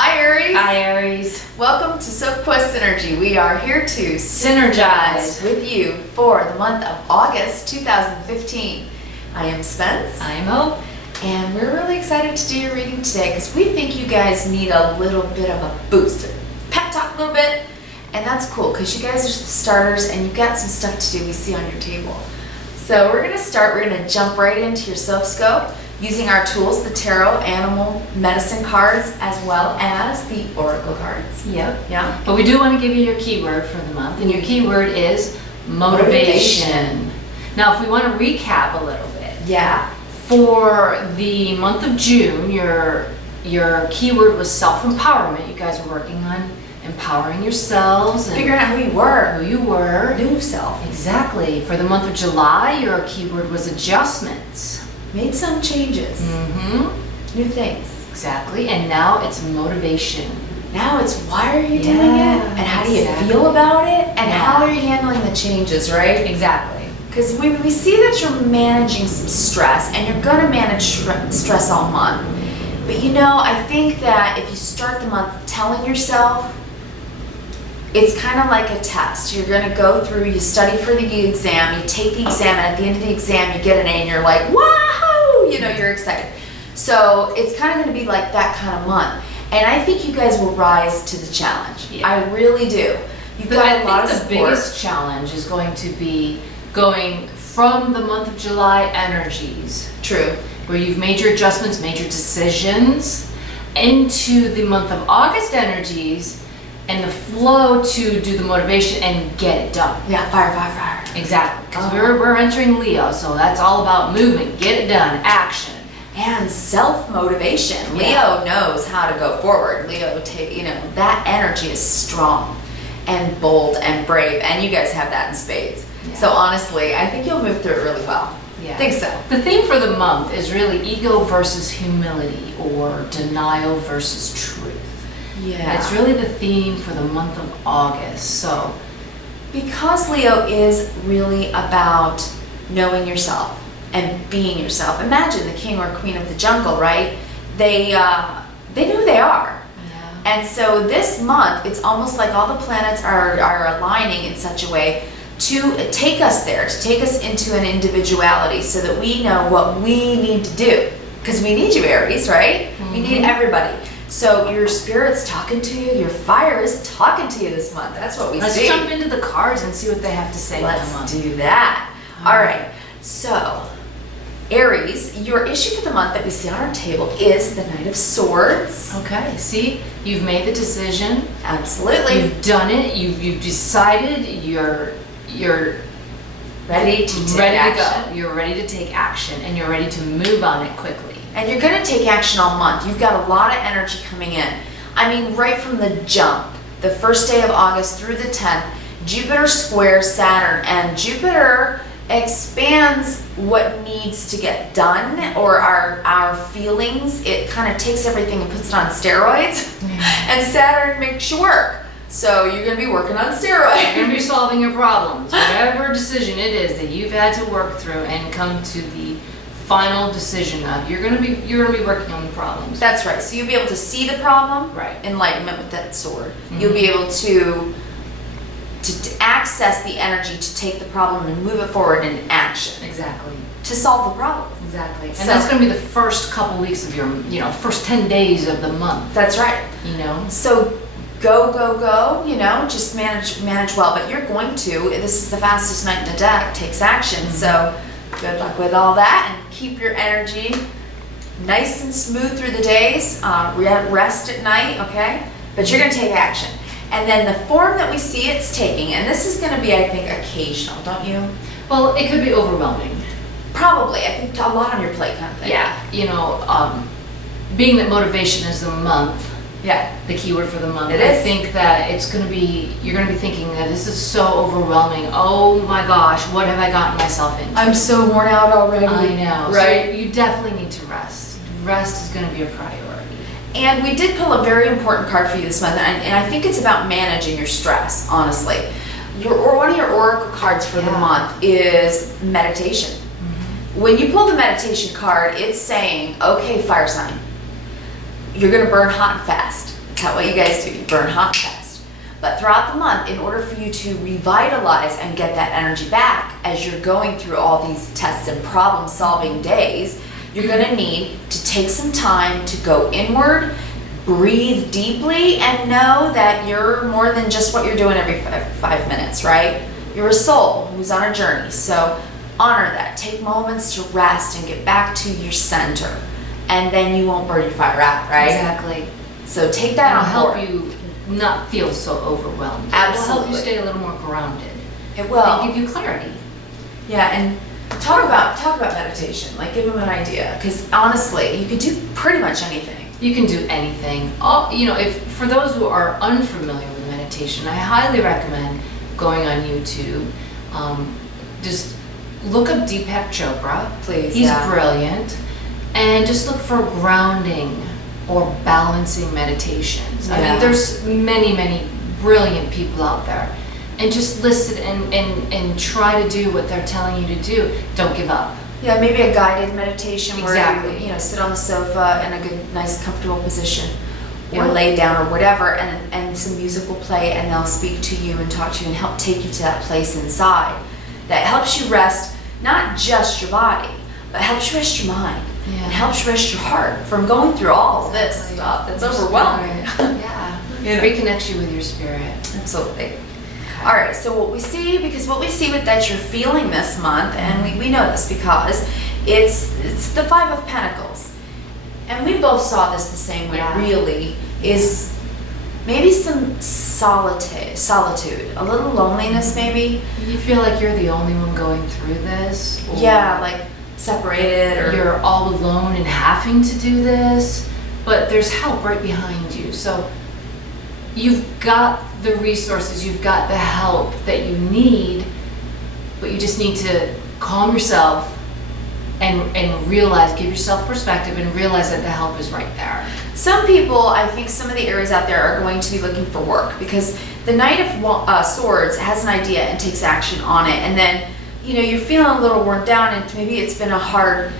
Hi Aries! Hi Aries! Welcome to Sophquest Synergy. We are here to Synergize with you for the month of August 2015. I am Spence. I'm Hope. And we're really excited to do your reading today because we think you guys need a little bit of a boost, a pep talk a little bit. And that's cool because you guys are starters and you've got some stuff to do we see on your table. So we're going to jump right into your Sophscope using our tools, the tarot, animal, medicine cards, as well as the oracle cards. Yep. Yeah. But we do want to give you your keyword for the month, and your keyword is motivation. Now, if we want to recap a little bit. Yeah. For the month of June, your keyword was self-empowerment. You guys were working on empowering yourselves and figuring out who you were. New self. Exactly. For the month of July, your keyword was adjustments. Made some changes. Mm-hmm. New things. Exactly. And now it's motivation. Now it's why are you doing it? And how do you feel about it? And how are you handling the changes, right? Exactly. Because we see that you're managing some stress, and you're going to manage stress all month. But you know, I think that if you start the month telling yourself, it's kind of like a test. You're going to go through, you study for the exam, you take the exam, and at the end of the exam, you get an A, and you're like, wahoo! You know, you're excited. So it's kind of going to be like that kind of month. And I think you guys will rise to the challenge. Yeah. I really do. You've got a lot of support. The biggest challenge is going to be going from the month of July energies. True. Where you've made your adjustments, made your decisions, into the month of August energies, and the flow to do the motivation and get it done. Yeah, fire. Exactly, because we're entering Leo, so that's all about movement, get it done, action. And self-motivation. Yeah. Leo knows how to go forward. Leo, that energy is strong and bold and brave, and you guys have that in spades. Yeah. So honestly, I think you'll move through it really well. Yeah. I think so. The theme for the month is really ego versus humility, or denial versus truth. Yeah. It's really the theme for the month of August. So, because Leo is really about knowing yourself and being yourself. Imagine the king or queen of the jungle, right? They know who they are. Yeah. And so this month, it's almost like all the planets are aligning in such a way to take us there, to take us into an individuality so that we know what we need to do. Because we need you, Aries, right? Mm-hmm. We need everybody. So your spirit's talking to you, your fire is talking to you this month. That's what we see. Let's jump into the cards and see what they have to say. Let's do that. All right. So, Aries, your issue for the month that we see on our table is the Knight of Swords. Okay. See, you've made the decision. Absolutely. You've done it. You've decided. You're ready to take action. You're ready to take action, and you're ready to move on it quickly. And you're going to take action all month. You've got a lot of energy coming in. I mean, right from the jump, the first day of August through the 10th, Jupiter squares Saturn, and Jupiter expands what needs to get done, or our feelings. It kind of takes everything and puts it on steroids, and Saturn makes you work. So you're going to be working on steroids. You're going to be solving your problems. Whatever decision it is that you've had to work through and come to the final decision of, you're going to be working on the problems. That's right. So you'll be able to see the problem. Right. Enlightenment with that sword. Mm-hmm. You'll be able to access the energy to take the problem and move it forward in action. Exactly. To solve the problem. Exactly. And so that's going to be the first couple weeks of your, first 10 days of the month. That's right. So go, just manage well. But you're going to, this is the fastest knight in the deck, takes action. Mm-hmm. So good luck with all that, and keep your energy nice and smooth through the days. Rest at night, okay? But you're going to take action. And then the form that we see it's taking, and this is going to be, I think, occasional, don't you? Well, it could be overwhelming. Probably. I think a lot on your plate kind of thing. Yeah. Being that motivation is the month, the keyword for the month. I think that you're going to be thinking that this is so overwhelming. Oh my gosh, what have I gotten myself into? I'm so worn out already. I know. Right? So you definitely need to rest. Rest is going to be a priority. And we did pull a very important card for you this month, and I think it's about managing your stress, honestly. One of your oracle cards for the month is meditation. Mm-hmm. When you pull the meditation card, it's saying, okay, fire sign, you're going to burn hot and fast. That's what you guys do. You burn hot and fast. But throughout the month, in order for you to revitalize and get that energy back as you're going through all these tests and problem-solving days, you're going to need to take some time to go inward, breathe deeply, and know that you're more than just what you're doing every 5 minutes, right? You're a soul who's on a journey. So honor that. Take moments to rest and get back to your center. And then you won't burn your fire out, right? Exactly. So take that on It'll board. help you not feel so overwhelmed. Absolutely. It will help you stay a little more grounded. It will. And give you clarity. Yeah, and talk about meditation. Like, give them an idea, because honestly, you could do pretty much anything. You can do anything. If for those who are unfamiliar with meditation, I highly recommend going on YouTube. Just look up Deepak Chopra. Please, He's yeah. brilliant. And just look for grounding or balancing meditations. I Yeah. mean, there's many, many brilliant people out there. And just listen and try to do what they're telling you to do. Don't give up. Yeah, maybe a guided meditation where Exactly. you sit on the sofa in a good, nice, comfortable position, or Yeah. lay down or whatever, and some music will play, and they'll speak to you and talk to you and help take you to that place inside that helps you rest not just your body, but helps you rest your mind. Yeah. And helps you rest your heart from going through all of this Exactly. stuff that's Your overwhelming. spirit. Yeah. You know. Reconnects you with your spirit. Absolutely. All right, so what we see with that you're feeling this month, and we know this because it's the Five of Pentacles. And we both saw this the same way, Yeah. really, is maybe some solitude, a little loneliness maybe. You feel like you're the only one going through this? Or Yeah, like separated, or you're all alone and having to do this, but there's help right behind you. So you've got the resources, you've got the help that you need, but you just need to calm yourself and realize, give yourself perspective and realize that the help is right there. Some people, I think some of the Aries out there are going to be looking for work, because the Knight of Swords has an idea and takes action on it, and then you're feeling a little worn down, and maybe it's been a hard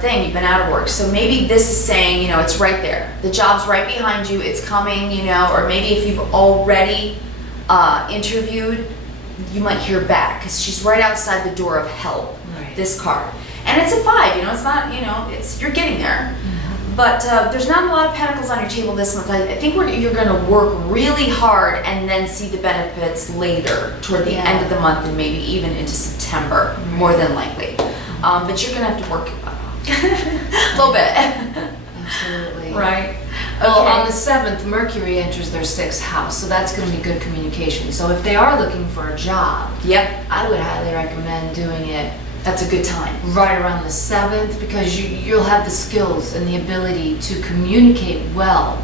thing. You've been out of work, so maybe this is saying, it's right there. The job's right behind you. It's coming, or maybe if you've already interviewed, you might hear back, because she's right outside the door of help. Right. This card, and it's a 5. It's not. You're getting there. But there's not a lot of pentacles on your table this month. I think you're going to work really hard and then see the benefits later, toward the end of the month, and maybe even into September, more than likely. But you're going to have to work your butt off a little bit. Absolutely. Right. Well, Okay. on the 7th, Mercury enters their 6th house, so that's going to be good communication. So if they are looking for a job, Yep. I would highly recommend doing it That's a good time. right around the 7th, because you'll have the skills and the ability to communicate well,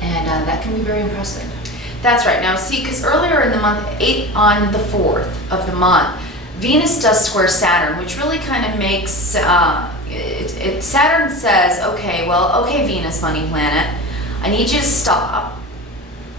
and that can be very impressive. That's right. Now, see, because earlier in the month, on the 4th of the month, Venus does square Saturn, which really kind of makes Saturn says, okay, Venus, money planet, I need you to stop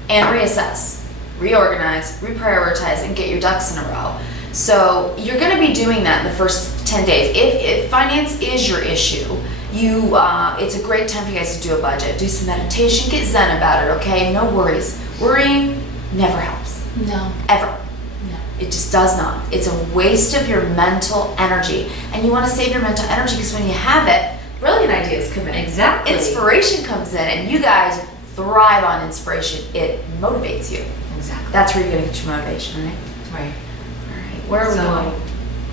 and reassess, reorganize, reprioritize, and get your ducks in a row. So you're going to be doing that in the first 10 days. If finance is your issue, it's a great time for you guys to do a budget, do some meditation, get zen about it, okay? No worries. Worrying never helps. No. Ever. No. It just does not. It's a waste of your mental energy. And you want to save your mental energy, because when you have it, brilliant ideas come in. Exactly. Inspiration comes in, and you guys thrive on inspiration. It motivates you. Exactly. That's where you're going to get your motivation, right? Right. All right. Where are we going?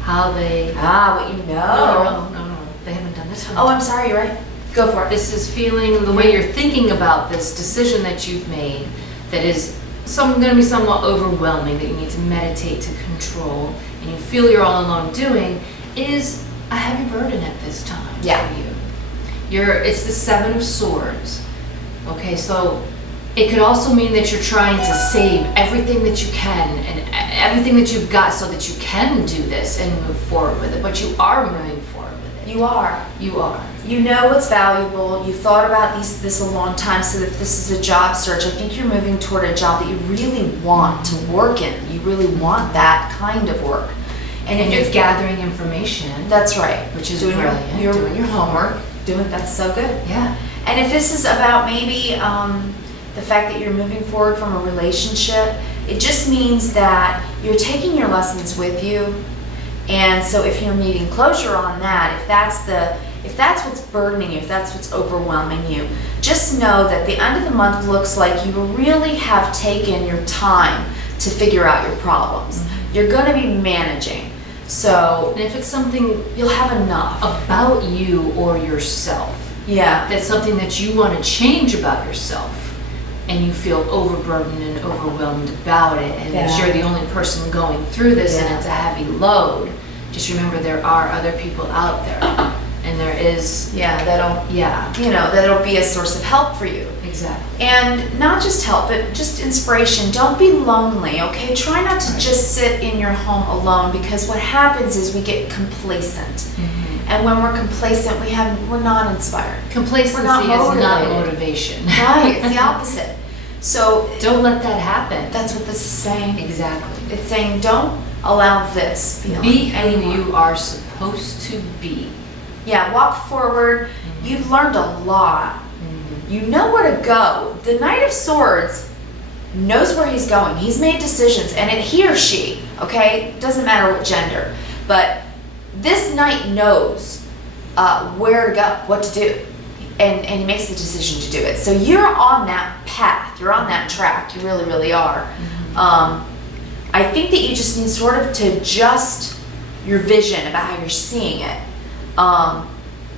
How they... What you know. No. They haven't done this one. Oh, I'm sorry, you're right. Go for it. This is feeling the way you're thinking about this decision that you've made that is going to be somewhat overwhelming, that you need to meditate to control, and you feel you're all alone doing, is a heavy burden at this time for you. It's the 7 of Swords. Okay, so it could also mean that you're trying to save everything that you can and everything that you've got so that you can do this and move forward with it, but you are moving forward with it. You are. You are. You know what's valuable. You've thought about this a long time, so if this is a job search, I think you're moving toward a job that you really want to work in. You really want that kind of work. And if you're gathering information. That's right. Which is doing brilliant. Doing your homework. That's so good. Yeah. And if this is about maybe the fact that you're moving forward from a relationship, it just means that you're taking your lessons with you. And so if you're needing closure on that, if that's what's burdening you, if that's what's overwhelming you, just know that the end of the month looks like you really have taken your time to figure out your problems. Mm-hmm. You're going to be managing. So, and if it's something you'll have enough about you or yourself, that's something that you want to change about yourself, and you feel overburdened and overwhelmed about it, and that you're the only person going through this, and it's a heavy load, just remember there are other people out there, and there is that'll be a source of help for you. Exactly. And not just help, but just inspiration. Don't be lonely, okay? Try not to just sit in your home alone, because what happens is we get complacent. Mm-hmm. And when we're complacent, we're not inspired. Complacency is not motivation. Right, it's the opposite. So don't let that happen. That's what this is saying. Exactly. It's saying don't allow this feeling. Be who you are supposed to be. Yeah, walk forward. Mm-hmm. You've learned a lot. Mm-hmm. You know where to go. The Knight of Swords knows where he's going. He's made decisions, and he or she, okay, doesn't matter what gender, but this knight knows where to go, what to do, and he makes the decision to do it. So you're on that path. You're on that track. You really, really are. Mm-hmm. I think that you just need sort of to adjust your vision about how you're seeing it.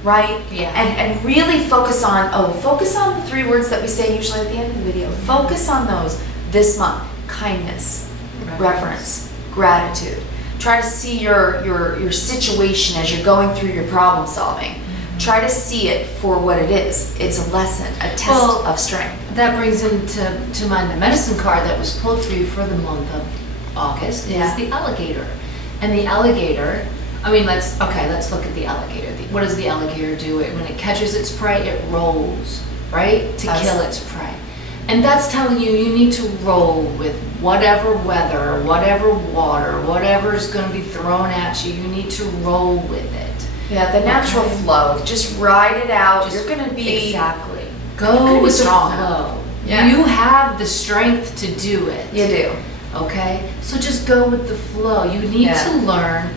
Right? Yeah. And really focus on the 3 words that we say usually at the end of the video. Focus on those this month. Kindness, reverence, gratitude. Try to see your situation as you're going through your problem solving. Mm-hmm. Try to see it for what it is. It's a lesson, a test of strength. That brings into mind the medicine card that was pulled for you for the month of August is the alligator. And the alligator, I mean, let's look at the alligator. What does the alligator do? When it catches its prey, it rolls, right? To kill its prey. And that's telling you need to roll with whatever weather, whatever water, whatever's going to be thrown at you. You need to roll with it. Yeah, the natural flow. Just ride it out. You're going to be... Exactly. Go with the flow. Yeah. You have the strength to do it. You do. Okay? So just go with the flow. You need to learn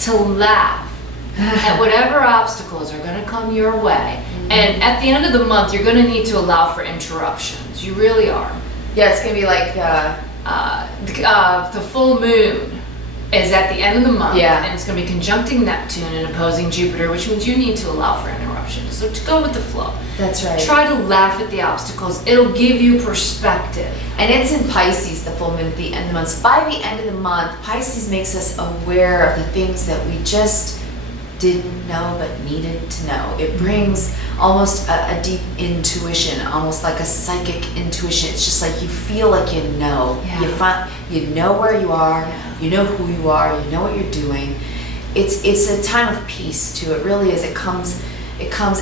to laugh at whatever obstacles are going to come your way. Mm-hmm. And at the end of the month, you're going to need to allow for interruptions. You really are. Yeah, it's going to be like the full moon is at the end of the month, and it's going to be conjuncting Neptune and opposing Jupiter, which means you need to allow for interruptions. So to go with the flow. That's right. Try to laugh at the obstacles. It'll give you perspective. And it's in Pisces, the full moon at the end of the month. So by the end of the month, Pisces makes us aware of the things that we just didn't know but needed to know. It brings almost a deep intuition, almost like a psychic intuition. It's just like you feel like you know. Yeah. You know where you are, you know who you are, you know what you're doing. It's a time of peace too. It really is. It comes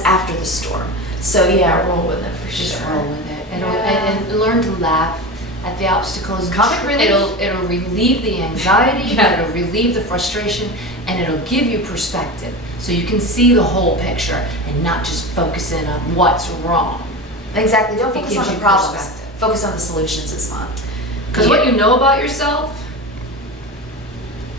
after the storm. So roll with it for sure. Just roll with it. And learn to laugh at the obstacles. Comic relief. It'll relieve the anxiety, it'll relieve the frustration, and it'll give you perspective. So you can see the whole picture and not just focus in on what's wrong. Exactly. Don't focus on the problems. Focus on the solutions this month. Because what you know about yourself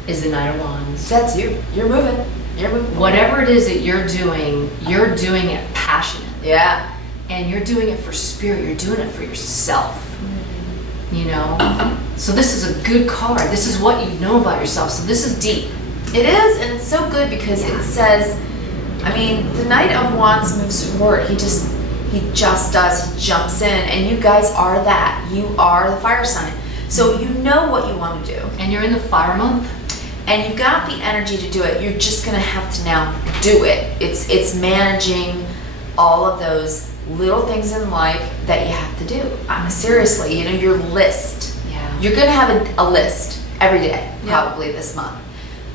is the Knight of Wands. That's you. You're moving. You're moving. Whatever it is that you're doing it passionately. Yeah. And you're doing it for spirit. You're doing it for yourself. Mm-hmm. You know? So this is a good card. This is what you know about yourself. So this is deep. It is, and it's so good because it says, I mean, the Knight of Wands moves forward. He just does. He jumps in, and you guys are that. You are the fire sign. So you know what you want to do. And you're in the fire month. And you've got the energy to do it. You're just going to have to now do it. It's managing all of those little things in life that you have to do. Seriously, your list. Yeah. You're going to have a list every day, probably this month.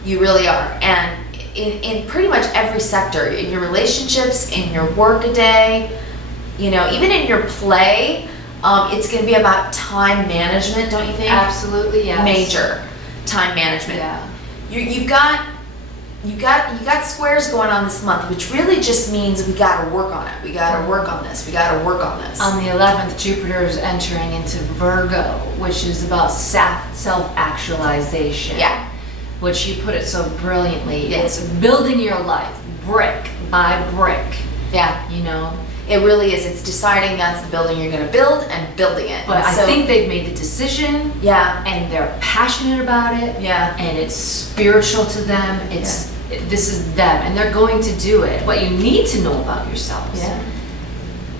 You really are. And in pretty much every sector, in your relationships, in your work a day, even in your play, it's going to be about time management, don't you think? Absolutely, yes. Major time management. Yeah. You've got you got squares going on this month, which really just means we got to work on it. We got to work on this. We got to work on this. On the 11th, Jupiter is entering into Virgo, which is about self-actualization. Yeah. Which you put it so brilliantly. Yeah. It's building your life brick by brick. Yeah. You know? It really is. It's deciding that's the building you're going to build and building it. But I think they've made the decision. Yeah. And they're passionate about it. Yeah. And it's spiritual to them. This is them, and they're going to do it. What you need to know about yourselves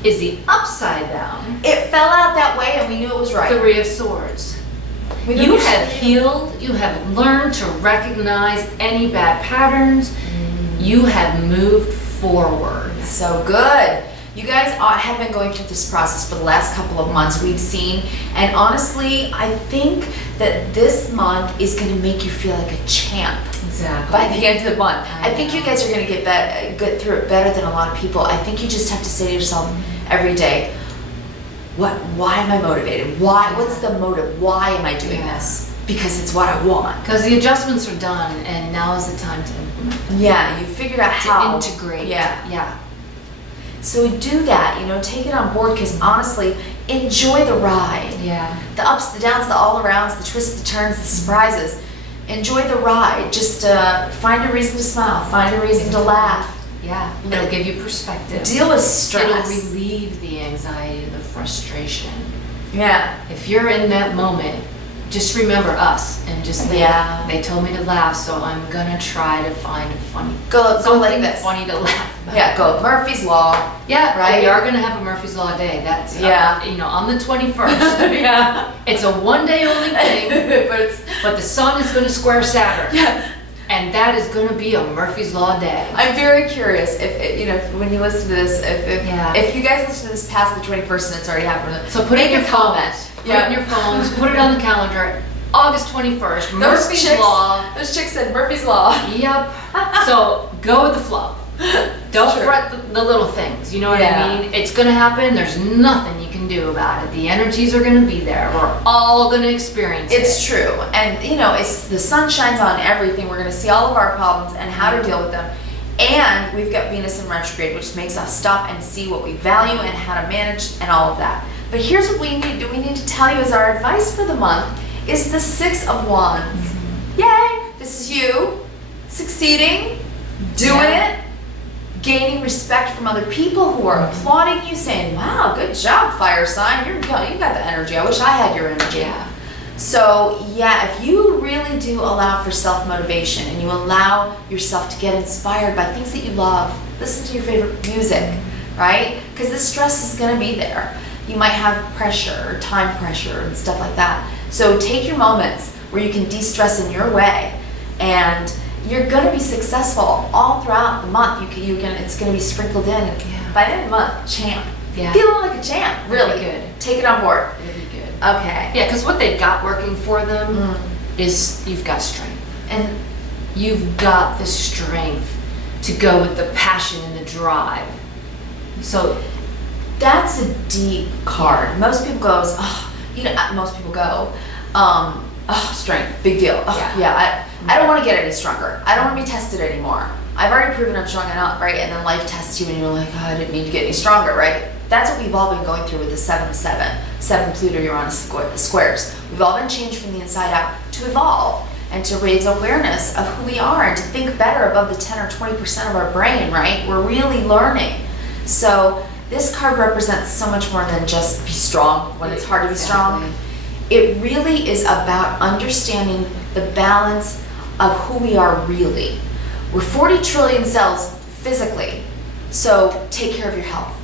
is the upside down. It fell out that way, and we knew it was right. 3 of Swords. You have healed. You have learned to recognize any bad patterns. You have moved forward. So good. You guys have been going through this process for the last couple of months, we've seen, and honestly, I think that this month is going to make you feel like a champ. Exactly. By the end of the month. I think you guys are going to get through it better than a lot of people. I think you just have to say to yourself every day, why am I motivated? What's the motive? Why am I doing this? Because it's what I want. Because the adjustments are done, and now is the time to implement. Yeah, you figured out how to integrate. Yeah. So do that, take it on board, because honestly, enjoy the ride. Yeah. The ups, the downs, the all-arounds, the twists, the turns, the surprises. Enjoy the ride. Just find a reason to smile. Find a reason to laugh. Yeah. It'll give you perspective. Deal with stress. It'll relieve the anxiety, the frustration. Yeah. If you're in that moment, just remember us and just think, they told me to laugh, so I'm gonna try to find a funny, go like this. funny to laugh about. Yeah, go Murphy's Law. Yeah, right. We are gonna have a Murphy's Law day. That's on the 21st. Yeah, it's a one-day only thing, but the sun is gonna square Saturn. Yeah. And that is going to be a Murphy's Law day. I'm very curious if when you listen to this, if you guys listen to this past the 21st and it's already happened. So put it in your phones. Put it in your phones. Put it on the calendar. August 21st. Murphy's Law. Those chicks said Murphy's Law. Yep. So go with the flow. Don't fret the little things. You know what I mean? It's going to happen. There's nothing you can do about it. The energies are going to be there. We're all going to experience it. It's true. And, it's the sun shines on everything. We're going to see all of our problems and how to deal with them. And we've got Venus in retrograde, which makes us stop and see what we value and how to manage and all of that. But here's what we need to tell you as our advice for the month is the 6 of Wands. Yay! This is you succeeding, doing it, gaining respect from other people who are applauding you, saying, wow, good job, fire sign. You got the energy. I wish I had your energy. Yeah. So if you really do allow for self-motivation and you allow yourself to get inspired by things that you love, listen to your favorite music, right? Because the stress is going to be there. You might have pressure or time pressure and stuff like that. So take your moments where you can de-stress in your way, and you're going to be successful all throughout the month. It's going to be sprinkled in. By the end of the month, champ. Yeah. Feeling like a champ. Really good. Take it on board. Really good. Okay. Yeah, because what they've got working for them is you've got strength. And you've got the strength to go with the passion and the drive. So that's a deep card. Most people goes, strength, big deal. I don't want to get any stronger. I don't want to be tested anymore. I've already proven I'm strong enough, right? And then life tests you and you're like, I didn't need to get any stronger, right? That's what we've all been going through with the 7 of 7 Pluto Uranus squares. We've all been changed from the inside out to evolve and to raise awareness of who we are and to think better above the 10 or 20% of our brain, right? We're really learning. So this card represents so much more than just be strong when it's hard to be strong. It really is about understanding the balance of who we are really. We're 40 trillion cells physically, so take care of your health.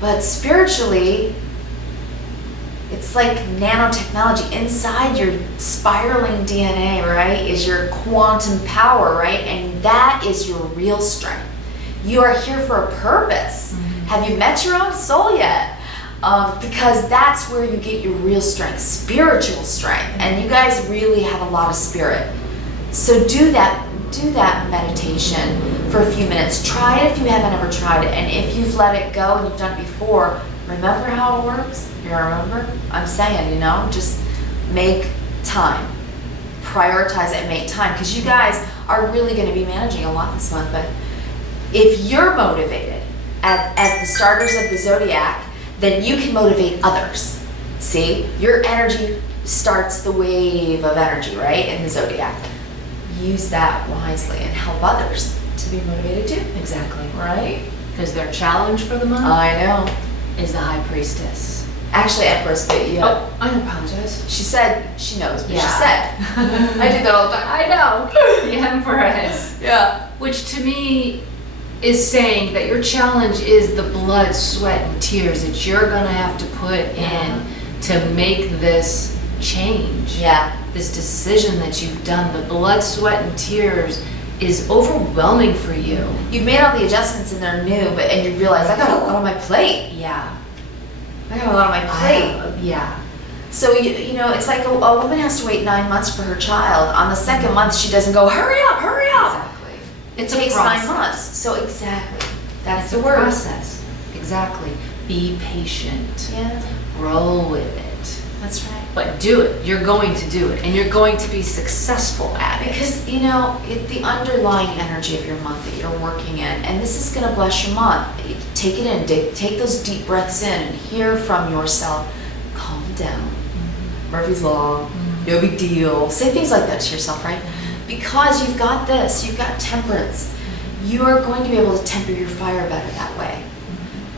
But spiritually, it's like nanotechnology. Inside your spiraling DNA, right, is your quantum power, right? And that is your real strength. You are here for a purpose. Have you met your own soul yet? Because that's where you get your real strength, spiritual strength. And you guys really have a lot of spirit. So do that meditation for a few minutes. Try it if you haven't ever tried it. And if you've let it go and you've done it before, remember how it works? You remember? I'm saying, just make time. Prioritize it and make time. Because you guys are really going to be managing a lot this month. But if you're motivated as the starters of the zodiac, then you can motivate others. See, your energy starts the wave of energy, right, in the zodiac. Use that wisely and help others to be motivated too. Exactly. Right? Because their challenge for the month I know. is the High Priestess. Actually, Empress, but yeah. Oh, I apologize. She said she knows, but Yeah. she said. I do that all the time. I know. The Empress. Yeah. Which to me is saying that your challenge is the blood, sweat, and tears that you're gonna have to put in to make this change. Yeah. This decision that you've done, the blood, sweat, and tears is overwhelming for you. You've made all the adjustments and they're new, and you realize I got a lot on my plate. Yeah. I got a lot on my plate. Yeah. So, you know, it's like a woman has to wait 9 months for her child. On the second month, she doesn't go, hurry up, hurry up. Exactly. It It's takes a 9 process. months. So exactly. That's It's the a word. process. Exactly. Be patient. Yeah, Roll with it. that's right. But do it. You're going to do it. And you're going to be successful at it. Because, you know, the underlying energy of your month that you're working in, and this is going to bless your month. Take it in. Take those deep breaths in and hear from yourself. Calm down. Murphy's Law. No big deal. Say things like that to yourself, right? Because you've got this. You've got temperance. You are going to be able to temper your fire better that way.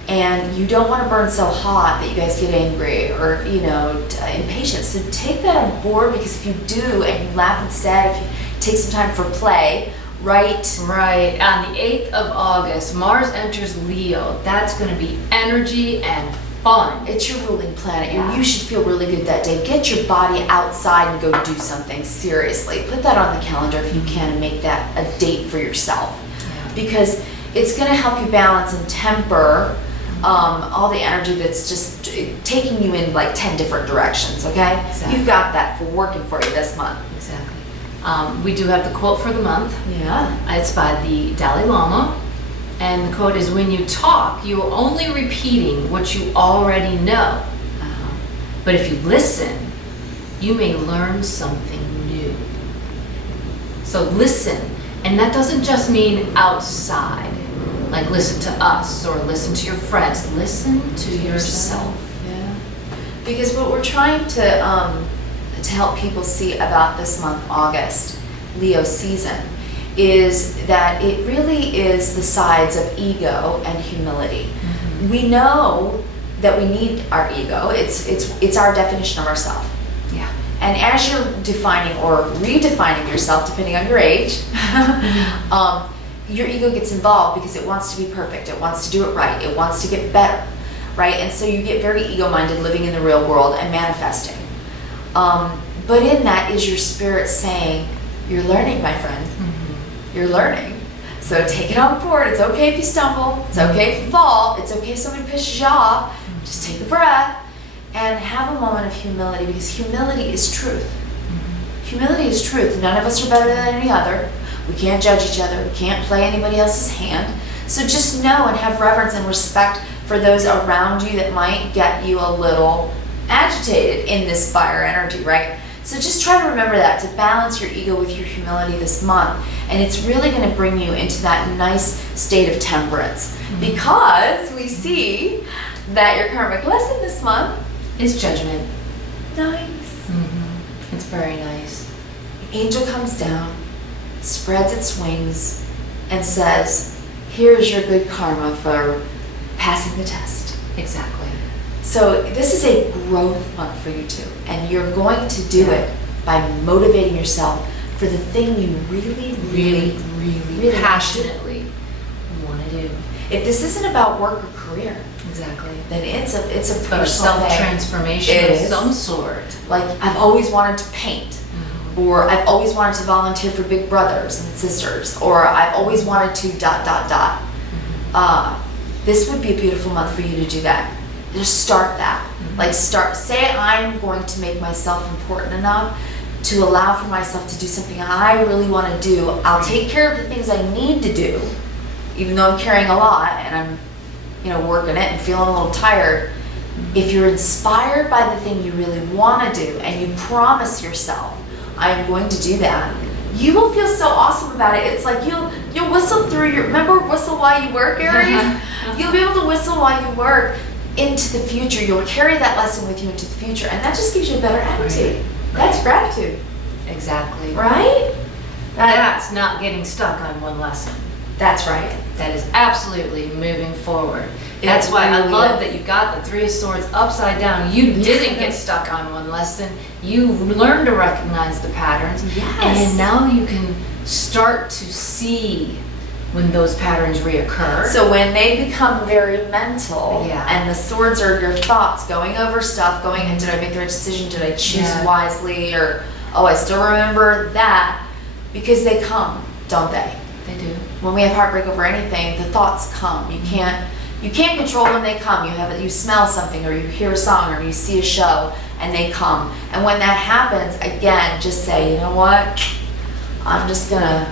And you don't want to burn so hot that you guys get angry or, you know, impatient. So take that on board, because if you do and you laugh instead, if you take some time for play, right? Right. On the 8th of August, Mars enters Leo. That's going to be energy and fun. It's your ruling planet. Yeah. You should feel really good that day. Get your body outside and go do something. Seriously. Put that on the calendar if you can and make that a date for yourself. Yeah. Because it's going to help you balance and temper all the energy that's just taking you in like 10 different directions, okay? Exactly. You've got that for working for you this month. Exactly. We do have the quote for the month. Yeah. It's by the Dalai Lama. And the quote is, when you talk, you are only repeating what you already know. But if you listen, you may learn something new. So listen. And that doesn't just mean outside. Like listen to us or listen to your friends. Listen to yourself. Yeah. Because what we're trying to help people see about this month, August, Leo season, is that it really is the sides of ego and humility. Mm-hmm. We know that we need our ego. It's our definition of ourselves. Yeah. And as you're defining or redefining yourself, depending on your age, your ego gets involved because it wants to be perfect. It wants to do it right. It wants to get better, right? And so you get very ego-minded living in the real world and manifesting. But in that is your spirit saying, you're learning, my friend. Mm-hmm. You're learning. So take it on board. It's okay if you stumble. It's okay if you fall. It's okay if somebody pishes you off. Just take a breath and have a moment of humility, because humility is truth. Mm-hmm. Humility is truth. None of us are better than any other. We can't judge each other. We can't play anybody else's hand. So just know and have reverence and respect for those around you that might get you a little agitated in this fire energy, right? So just try to remember that, to balance your ego with your humility this month. And it's really going to bring you into that nice state of temperance. Mm-hmm. Because we see that your karmic lesson this month is judgment. Nice. Mm-hmm. It's very nice. Angel comes down, spreads its wings, and says, here's your good karma for passing the test. Exactly. So this is a growth month for you too. And you're going to do it by motivating yourself for the thing you really passionately want to do. If this isn't about work or career, exactly, then it's a But personal self-transformation thing. of some sort. Like, I've always wanted to paint. Mm-hmm. Or I've always wanted to volunteer for big brothers and sisters, or I've always wanted to ... This would be a beautiful month for you to do that. Just start that. Mm-hmm. Like say I'm going to make myself important enough to allow for myself to do something I really want to do. I'll take care of the things I need to do, even though I'm carrying a lot and I'm, working it and feeling a little tired. Mm-hmm. If you're inspired by the thing you really want to do and you promise yourself, I'm going to do that, you will feel so awesome about it. It's like you'll whistle through remember whistle while you work, Aries? You'll be able to whistle while you work into the future. You'll carry that lesson with you into the future, and that just gives you a better attitude. Right. That's gratitude. Exactly. Right? That's not getting stuck on one lesson. That's right. That is absolutely moving forward. That's why I love that you got the Three of Swords upside down. You didn't get stuck on one lesson. You learned to recognize the patterns. Yes. And now you can start to see when those patterns reoccur. So when they become very mental, Yeah. and the swords are your thoughts, going over stuff, going, and did I make the right decision? Did I choose wisely? Or, oh, I still remember that. Because they come, don't they? They do. When we have heartbreak over anything, the thoughts come. You can't control when they come. You smell something, or you hear a song, or you see a show, and they come. And when that happens, again, just say, you know what? I'm just gonna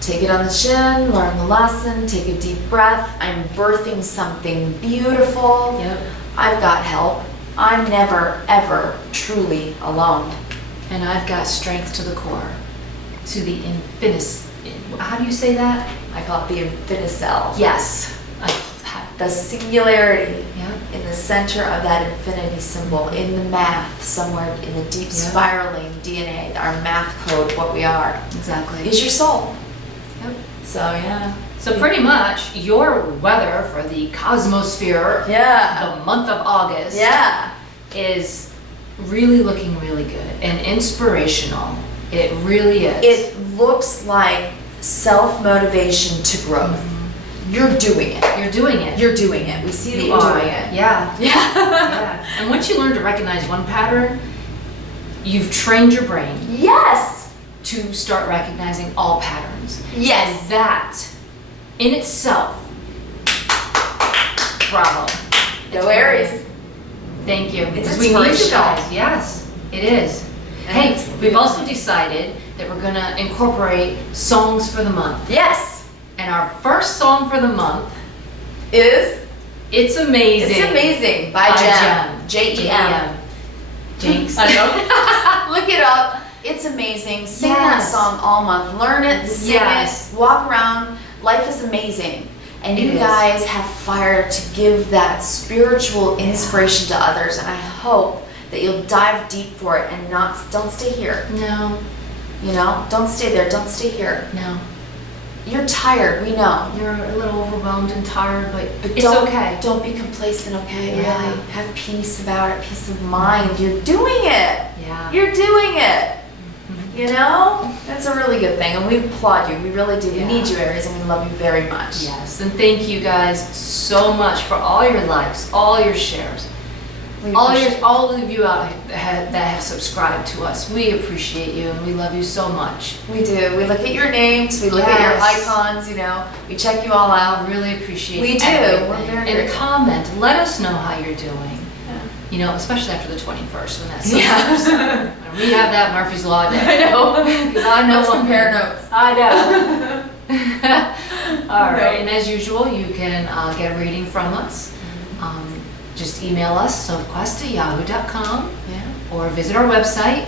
take it on the chin, learn the lesson, take a deep breath. I'm birthing something beautiful. Yep. I've got help. I'm never, ever truly alone. And I've got strength to the core, to the infinite. How do you say that? I call it the infinicell. Yes. I love that. The singularity Yeah. in the center of that infinity symbol, in the math, somewhere in the deep spiraling DNA, our math code, what we are, Exactly. is your soul. Yep. So, yeah. So pretty much your weather for the cosmosphere, the month of August, is really looking really good and inspirational. It really is. It looks like self-motivation to growth. You're doing it. You're doing it. You're doing it. We see that you're doing it. Yeah. Yeah. And once you learn to recognize one pattern, you've trained your brain. Yes. To start recognizing all patterns. Yes. And that in itself, bravo. Go Aries. Thank you. It's we need you inspirational. guys. Yes, it is. Hey, we've also decided that we're gonna incorporate songs for the month. Yes. And our first song for the month is It's Amazing. It's Amazing by Jem. Jem. Jinx. I know. Look it up. It's amazing. Sing that song all month. Learn it, sing it, walk around. Life is amazing. And you guys have fire to give that spiritual inspiration to others. And I hope that you'll dive deep for it and don't stay here. No. You know, don't stay there. Don't stay here. No. You're tired. We know. You're a little overwhelmed and tired, but it's don't, okay. Don't be complacent, okay? Yeah. Really. Have peace about it, peace of mind. You're doing it. Yeah. You're doing it. You know? That's a really good thing. And we applaud you. We really do. We need you, Aries, and we love you very much. Yes. And thank you guys so much for all your likes, all your shares. All of you out that have subscribed to us. We appreciate you and we love you so much. We do. We look at your names. We look at your icons. You know, we check you all out. Really appreciate. We do. Everything. We're very and grateful. Comment. Let us know how you're doing. Yeah. You know, especially after the 21st when that's we have that Murphy's Law day. I know. I know. Let's compare notes. I know. All right. And as usual, you can get a reading from us. Just email us, sophquest@yahoo.com, or visit our website,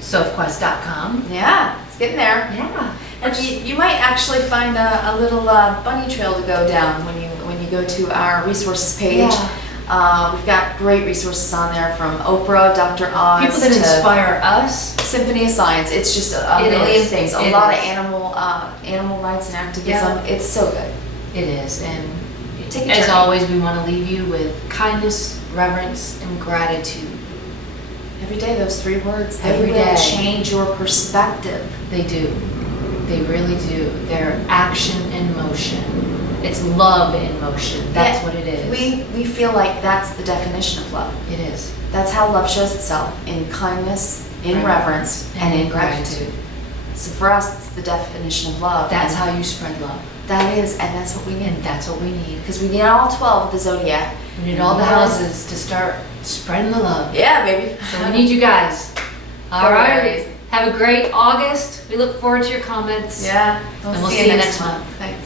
sophquest.com. Yeah, it's getting there. Yeah. And you might actually find a little bunny trail to go down when you go to our resources page. Yeah. We've got great resources on there from Oprah, Dr. Oz, people that inspire us. Symphony of Science. It's just a million things. A lot of animal rights and activism. Yeah. It's so good. It is, and Take a as journey. always, we want to leave you with kindness, reverence, and gratitude. Every day, those 3 words. Every they will day. change your perspective. They do. They really do. They're action in motion. It's love in motion. That's what it is. We feel like that's the definition of love. It is. That's how love shows itself, in kindness, in reverence, and in gratitude. So for us, it's the definition of love. That's how you spread love. That is, and that's what we need. And that's what we need. Because we need all 12 of the zodiac. We need all the houses to start spreading the love. Yeah, baby. So we need you guys. All All right. right. Have a great August. We look forward to your comments. Yeah. And we'll see you next month. Thanks.